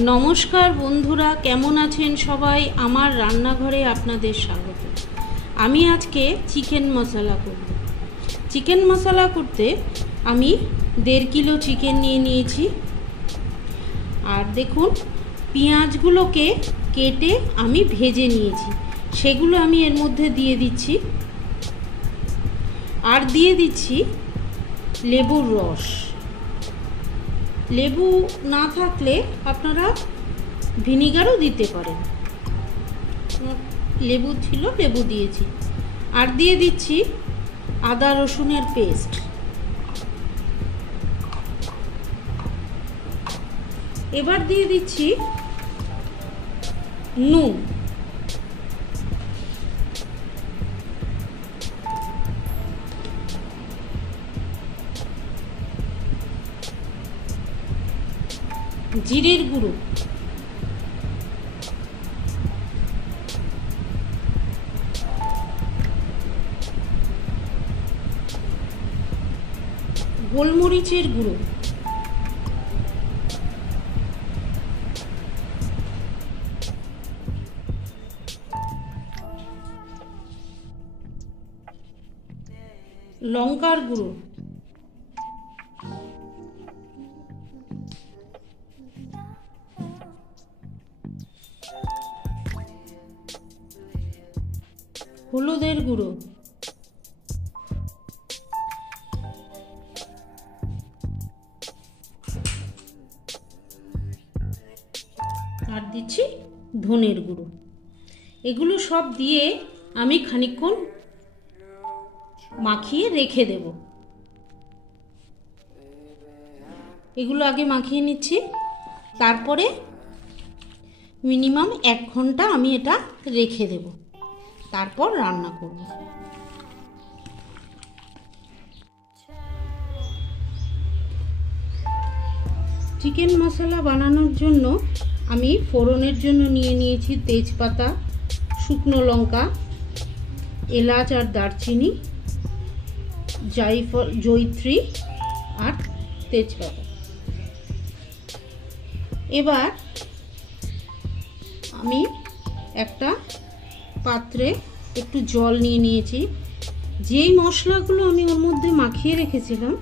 নমস্কার বন্ধুরা, কেমন আছেন সবাই? আমার রান্নাঘরে আপনাদের স্বাগত। আমি আজকে চিকেন মশলা করব। চিকেন মশলা করতে আমি 1.5 কিলো চিকেন নিয়ে নিয়েছি। আর দেখুন, পেঁয়াজগুলোকে কেটে আমি ভেজে নিয়েছি, সেগুলো আমি এর মধ্যে দিয়ে দিচ্ছি। আর দিয়ে দিচ্ছি লেবুর রস। লেবু না থাকলে আপনারা ভিনিগারও দিতে পারেন। লেবু ছিল, লেবু দিয়েছি। আর দিয়ে দিচ্ছি আদা রসুনের পেস্ট। এবার দিয়ে দিচ্ছি নুন। জিরের গুঁড়ো, গোলমরিচের গুঁড়ো, লঙ্কার গুঁড়ো, হলুদের গুঁড়ো, আর দিচ্ছি ধনের গুঁড়ো। এগুলো সব দিয়ে আমি খানিকক্ষণ মাখিয়ে রেখে দেব। এগুলো আগে মাখিয়ে নিচ্ছি, তারপরে মিনিমাম 1 ঘন্টা আমি এটা রেখে দেব, তারপর রান্না করব। চিকেন মশলা বানানোর জন্য আমি ফোড়নের জন্য নিয়ে নিয়েছি তেজপাতা, শুকনো লঙ্কা, এলাচ আর দারচিনি, জায়ফল, জয়িত্রী আর তেজপাতা। এবার আমি একটা পাত্রে একটু জল নিয়ে নিয়েছি। যেই মশলাগুলো আমি ওর মধ্যে মাখিয়ে রেখেছিলাম,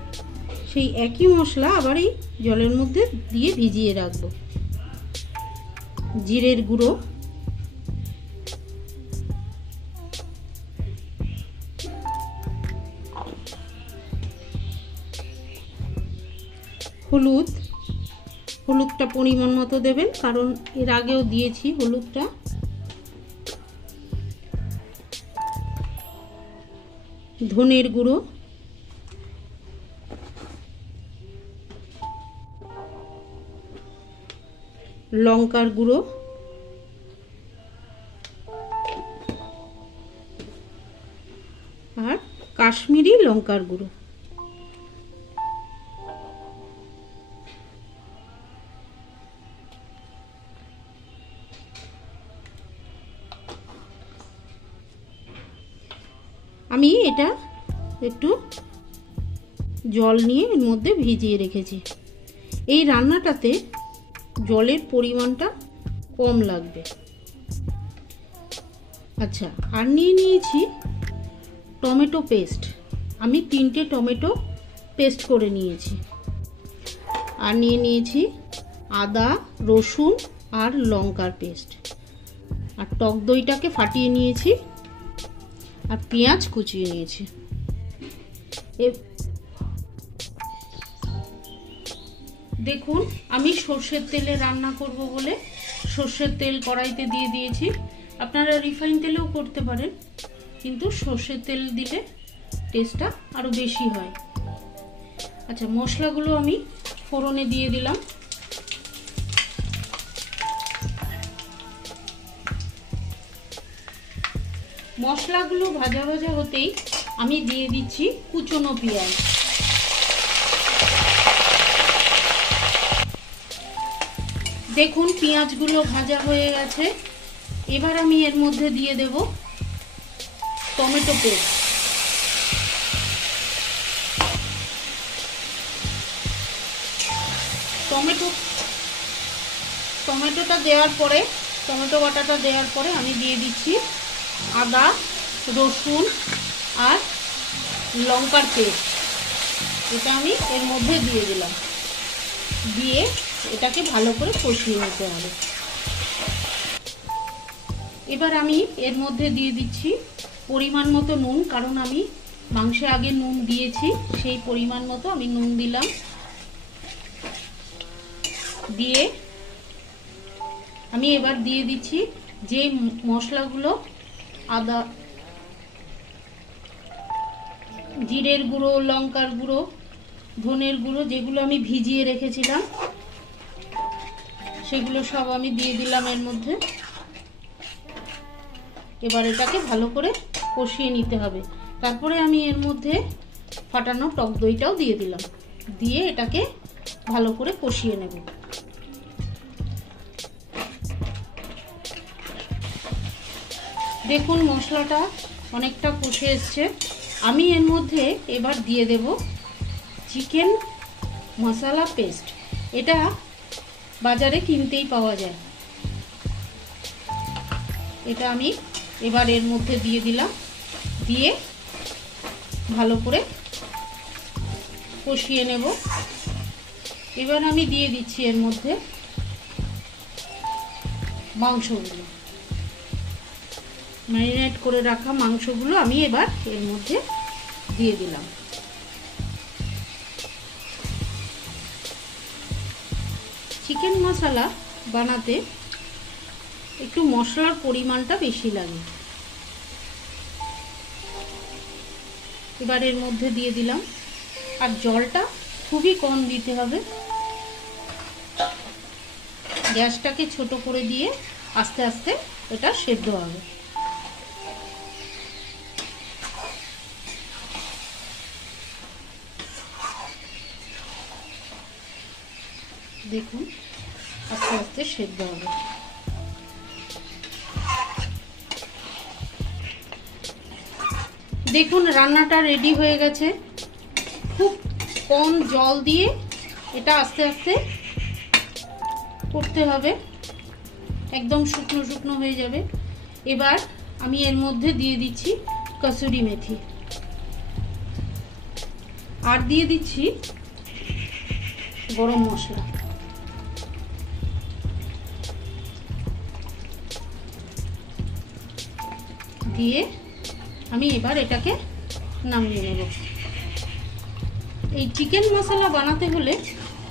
সেই একই মশলা আবার এই জলের মধ্যে দিয়ে ভিজিয়ে রাখবো। জিরের গুঁড়ো, হলুদটা পরিমাণ মতো দেবেন, কারণ এর আগেও দিয়েছি হলুদটা। ধনের গুঁড়ো, লঙ্কার গুঁড়ো, আর কাশ্মীরি লঙ্কার গুঁড়ো। আমি এটা একটু জল নিয়ে এর মধ্যে ভিজিয়ে রেখেছি। এই রান্নাটাতে জলের পরিমাণটা কম লাগবে। আচ্ছা, আর নিয়ে নিয়েছি টমেটো পেস্ট। আমি 3টে টমেটো পেস্ট করে নিয়েছি। আর নিয়ে নিয়েছি আদা, রসুন আর লঙ্কার পেস্ট। আর টক দইটাকে ফাটিয়ে নিয়েছি, আর পেঁয়াজ কুচিয়ে নিয়েছি। দেখুন, আমি সর্ষের তেলে রান্না করব বলে সর্ষের তেল কড়াইতে দিয়ে দিয়েছি। আপনারা রিফাইন তেলেও করতে পারেন, কিন্তু সর্ষের তেল দিলে টেস্টটা আরো বেশি হয়। আচ্ছা, মশলাগুলো আমি ফোড়নে দিয়ে দিলাম। মশলাগুলো ভাজা ভাজা হতেই আমি দিয়ে দিচ্ছি কুচনো পেঁয়াজ। দেখুন, পেঁয়াজগুলো ভাজা হয়ে গেছে। এবার আমি এর মধ্যে দিয়ে দেব টমেটো পেস্ট। টমেটোটা দেওয়ার পরে, টমেটো বাটাটা দেওয়ার পরে আমি দিয়ে দিচ্ছি আদা, রসুন আর লঙ্কার পেস্ট। এটা আমি এর মধ্যে দিয়ে দিলাম, দিয়ে এটাকে ভালো করে কষিয়ে নিতে হবে। এবার আমি এর মধ্যে দিয়ে দিচ্ছি পরিমাণ মতো নুন, কারণ আমি মাংসে আগে নুন দিয়েছি, সেই পরিমাণ মতো আমি নুন দিলাম। দিয়ে আমি এবার দিয়ে দিচ্ছি যে মশলাগুলো, আদা, জিরের গুঁড়ো, লঙ্কার গুঁড়ো, ধনের গুঁড়ো, যেগুলো আমি ভিজিয়ে রেখেছিলাম সেগুলো সব আমি দিয়ে দিলাম এর মধ্যে। এবার এটাকে ভালো করে কষিয়ে নিতে হবে। তারপরে আমি এর মধ্যে ফাটানো টক দইটাও দিয়ে দিলাম, দিয়ে এটাকে ভালো করে কষিয়ে নেব। দেখুন মশলাটা অনেকটা কষে এসছে। আমি এর মধ্যে এবার দিয়ে দেব চিকেন মশলা পেস্ট। এটা বাজারে কিনতেই পাওয়া যায়। এটা আমি এবার এর মধ্যে দিয়ে দিলাম, দিয়ে ভালো করে কষিয়ে নেব। এবার আমি দিয়ে দিচ্ছি এর মধ্যে মাংসগুলো, ম্যারিনেট করে রাখা মাংসগুলো আমি এবার এর মধ্যে দিয়ে দিলাম। চিকেন মশলা বানাতে একটু মশলার পরিমাণটা বেশি লাগে। এবার এর মধ্যে দিয়ে দিলাম, আর জলটা খুবই কম দিতে হবে। গ্যাসটাকে ছোট করে দিয়ে আস্তে আস্তে এটা সেদ্ধ হবে। দেখুন আস্তে আস্তে সেদ্ধ হবে। দেখুন রান্নাটা রেডি হয়ে গেছে। খুব কম জল দিয়ে এটা আস্তে আস্তে করতে হবে, একদম শুকনো শুকনো হয়ে যাবে। এবার আমি এর মধ্যে দিয়ে দিচ্ছি কসুরি মেথি, আর দিয়ে দিচ্ছি গরম মশলা। দিয়ে আমি এবার এটাকে নামিয়ে নেব। এই চিকেন মশলা বানাতে হলে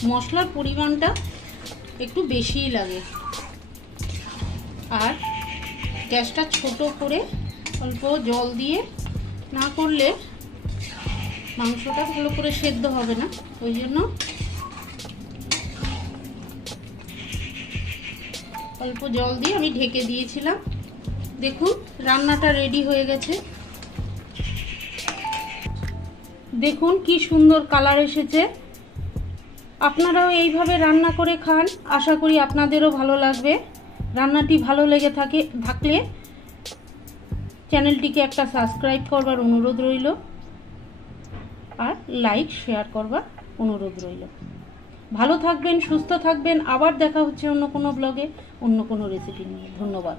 মশলার পরিমাণটা একটু বেশিই লাগে, আর গ্যাসটা ছোট করে অল্প জল দিয়ে না করলে মাংসটা ভালো করে সেদ্ধ হবে না। ওই জন্য অল্প জল দিয়ে আমি ঢেকে দিয়েছিলাম। দেখুন রান্নাটা রেডি হয়ে গেছে। দেখুন কি সুন্দর কালার এসেছে। আপনারাও এইভাবে রান্না করে খান, আশা করি আপনাদেরও ভালো লাগবে। রান্নাটি ভালো লেগে থাকলে চ্যানেলটিকে একটা সাবস্ক্রাইব করবার অনুরোধ রইল, আর লাইক শেয়ার করবার অনুরোধ রইল। ভালো থাকবেন, সুস্থ থাকবেন। আবার দেখা হচ্ছে অন্য কোনো ব্লগে, অন্য কোনো রেসিপি নিয়ে। ধন্যবাদ।